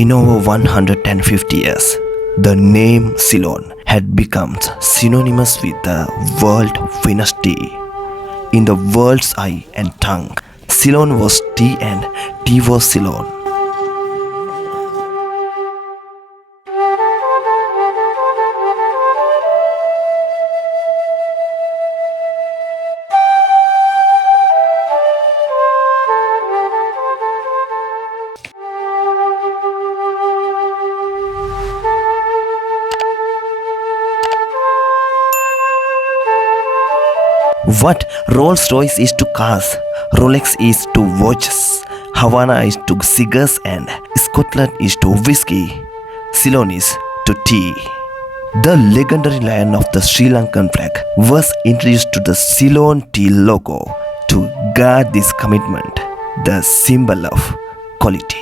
In over 150 years, the name Ceylon had become synonymous with the world famous tea. In the world's eye and tongue, Ceylon was tea and tea was Ceylon. What Rolls Royce is to cars, Rolex is to watches, Havana is to cigars, and Scotland is to whiskey, Ceylon is to tea. The legendary lion of the Sri Lankan flag was introduced to the Ceylon tea logo to guard this commitment, the symbol of quality.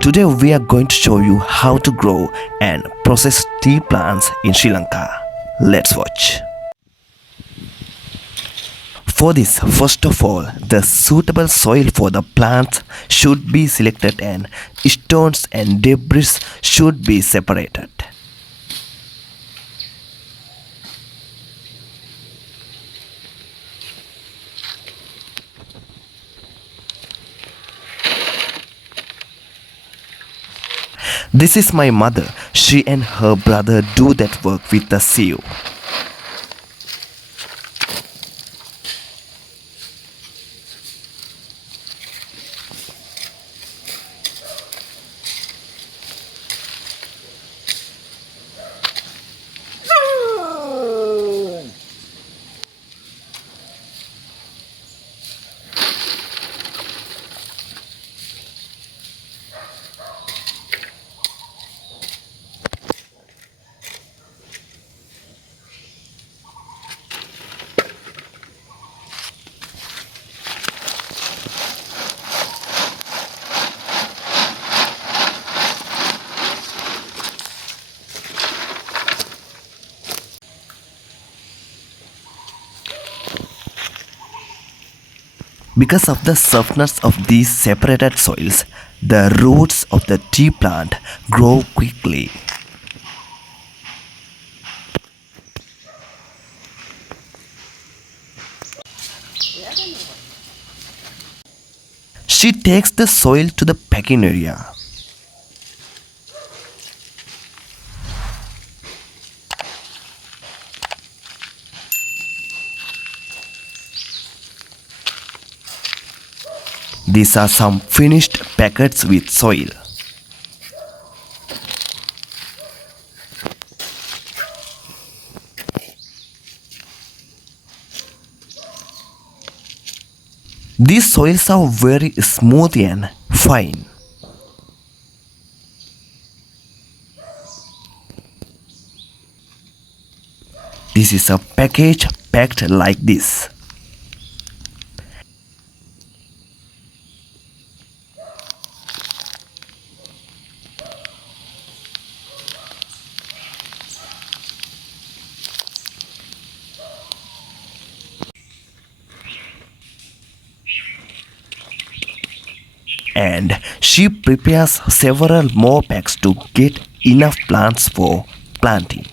Today we are going to show you how to grow and process tea plants in Sri Lanka. Let's watch. For this, first of all, the suitable soil for the plants should be selected and stones and debris should be separated. This is my mother. She and her brother do that work with the sieve. Because of the softness of these separated soils, the roots of the tea plant grow quickly. She takes the soil to the packing area. These are some finished packets with soil. These soils are very smooth and fine. This is a package packed like this. And she prepares several more packs to get enough plants for planting.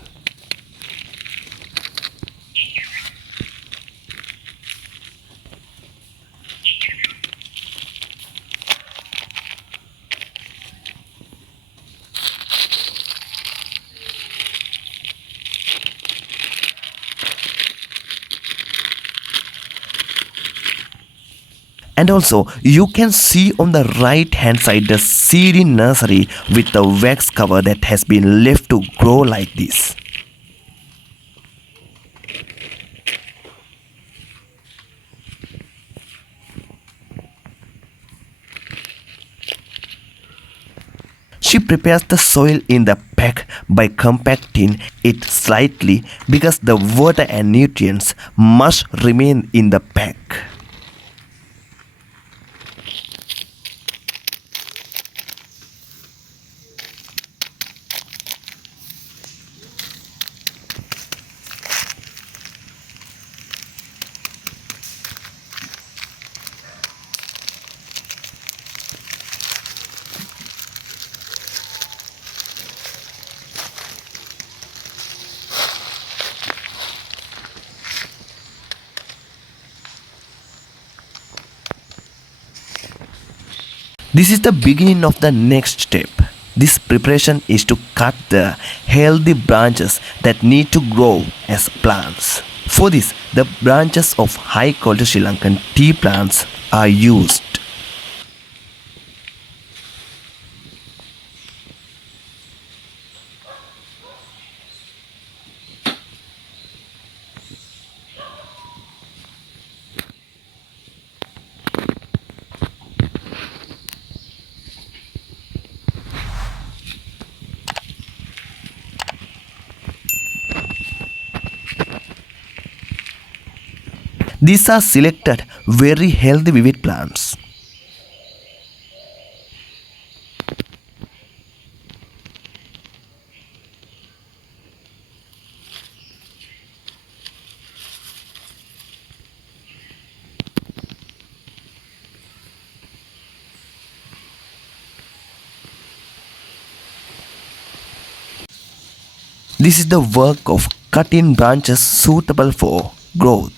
And also, you can see on the right hand side the seedy nursery with the wax cover that has been left to grow like this. She prepares the soil in the peck by compacting it slightly because the water and nutrients must remain in the peck. This is the beginning of the next step. This preparation is to cut the healthy branches that need to grow as plants. For this, the branches of high quality Sri Lankan tea plants are used. These are selected very healthy vivid plants. This is the work of cutting branches suitable for growth.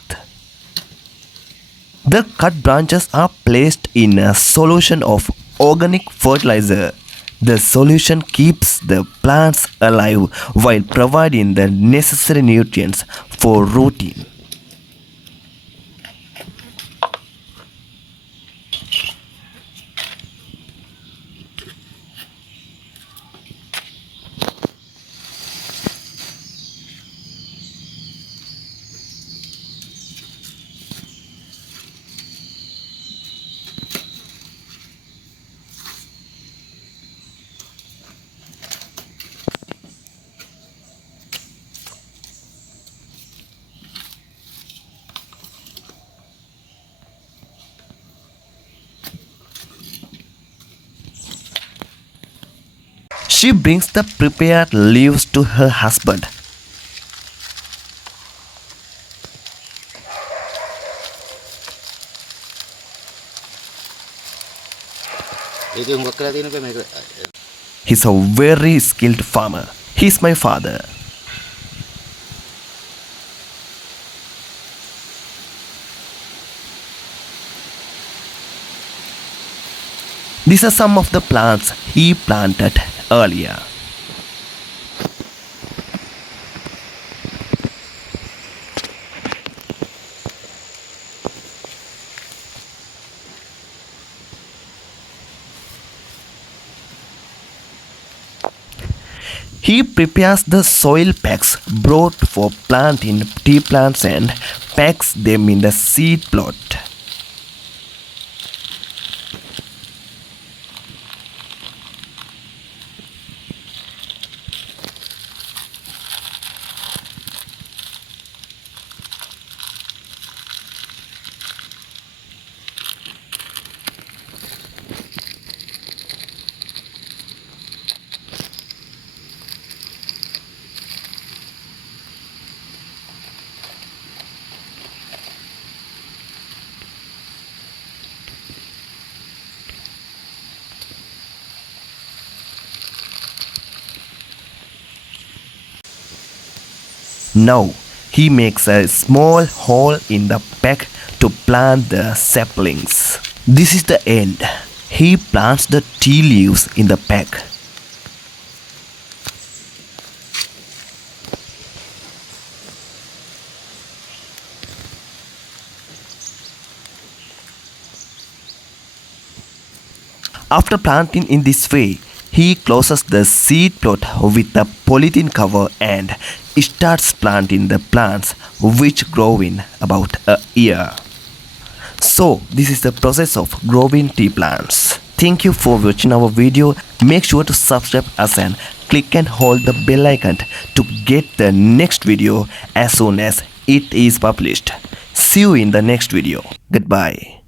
The cut branches are placed in a solution of organic fertilizer. The solution keeps the plants alive while providing the necessary nutrients for rooting. She brings the prepared leaves to her husband. He's a very skilled farmer. He's my father. These are some of the plants he planted earlier. He prepares the soil packs brought for planting tea plants and packs them in the seed plot. Now he makes a small hole in the peck to plant the saplings. This is the end. He plants the tea leaves in the peck. After planting in this way, he closes the seed plot with a polythene cover and starts planting the plants which grow in about a year. So this is the process of growing tea plants. Thank you for watching our video. Make sure to subscribe us and click and hold the bell icon to get the next video as soon as it is published. See you in the next video. Goodbye.